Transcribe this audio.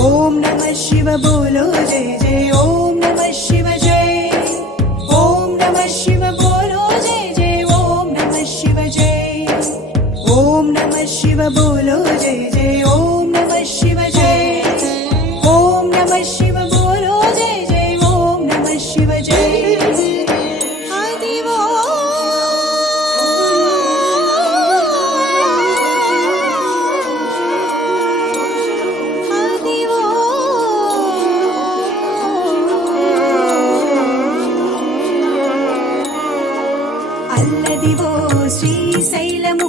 ओम नमः शिव बोलो जय जय ओम नमः शिव जय ओम नमः शिव बोलो जय जय ओम नमः शिव जय ओम नमः शिव बोलो जय जय ओम नमः शिव जय ओम नमः शिव बोलो जय जय ओम नमः शिव जय అల్లదివో శ్రీశైలము